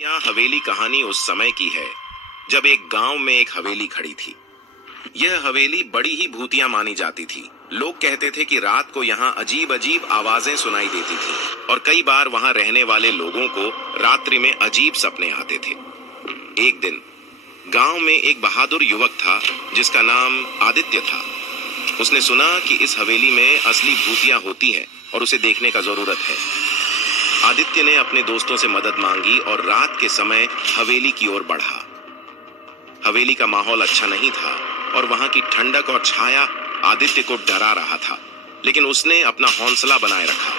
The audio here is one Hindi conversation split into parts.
यहाँ हवेली कहानी उस समय की है जब एक गांव में एक हवेली खड़ी थी। यह हवेली बड़ी ही भूतिया मानी जाती थी। लोग कहते थे कि रात को यहाँ अजीब अजीब आवाजें सुनाई देती थी और कई बार वहाँ रहने वाले लोगों को रात्रि में अजीब सपने आते थे। एक दिन गांव में एक बहादुर युवक था जिसका नाम आदित्य था। उसने सुना कि इस हवेली में असली भूतिया होती हैं और उसे देखने का जरूरत है। आदित्य ने अपने दोस्तों से मदद मांगी और रात के समय हवेली की ओर बढ़ा। हवेली का माहौल अच्छा नहीं था और वहां की ठंडक और छाया आदित्य को डरा रहा था, लेकिन उसने अपना हौसला बनाए रखा।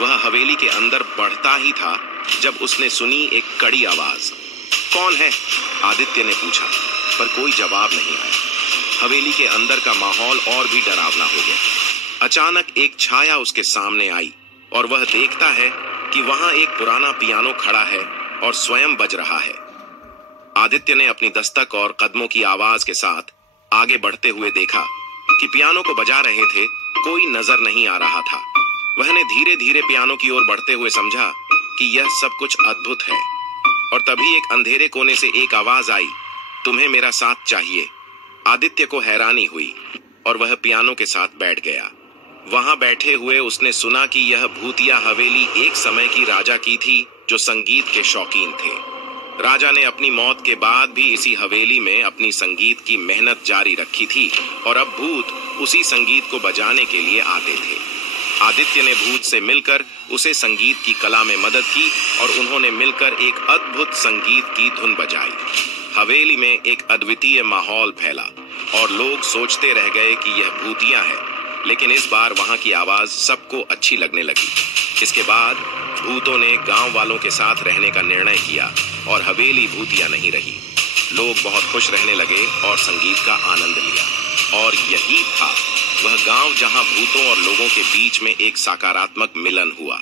वह हवेली के अंदर बढ़ता ही था जब उसने सुनी एक कड़ी आवाज। कौन है? आदित्य ने पूछा, पर कोई जवाब नहीं आया। हवेली के अंदर का माहौल और भी डरावना हो गया। अचानक एक छाया उसके सामने आई और वह देखता है कि वहां एक पुराना पियानो खड़ा है और स्वयं बज रहा है। आदित्य ने अपनी दस्तक और कदमों की आवाज के साथ आगे बढ़ते हुए देखा कि पियानो को बजा रहे थे कोई नजर नहीं आ रहा था। वह ने धीरे धीरे पियानो की ओर बढ़ते हुए समझा कि यह सब कुछ अद्भुत है। और तभी एक अंधेरे कोने से एक आवाज आई, तुम्हें मेरा साथ चाहिए। आदित्य को हैरानी हुई और वह पियानो के साथ बैठ गया। वहां बैठे हुए उसने सुना कि यह भूतिया हवेली एक समय की राजा की थी जो संगीत के शौकीन थे। राजा ने अपनी मौत के बाद भी इसी हवेली में अपनी संगीत की मेहनत जारी रखी थी और अब भूत उसी संगीत को बजाने के लिए आते थे। आदित्य ने भूत से मिलकर उसे संगीत की कला में मदद की और उन्होंने मिलकर एक अद्भुत संगीत की धुन बजाई। हवेली में एक अद्वितीय माहौल फैला और लोग सोचते रह गए कि यह भूतिया है, लेकिन इस बार वहां की आवाज सबको अच्छी लगने लगी। इसके बाद भूतों ने गांव वालों के साथ रहने का निर्णय किया और हवेली भूतिया नहीं रही। लोग बहुत खुश रहने लगे और संगीत का आनंद लिया। और यही था वह गांव जहां भूतों और लोगों के बीच में एक सकारात्मक मिलन हुआ।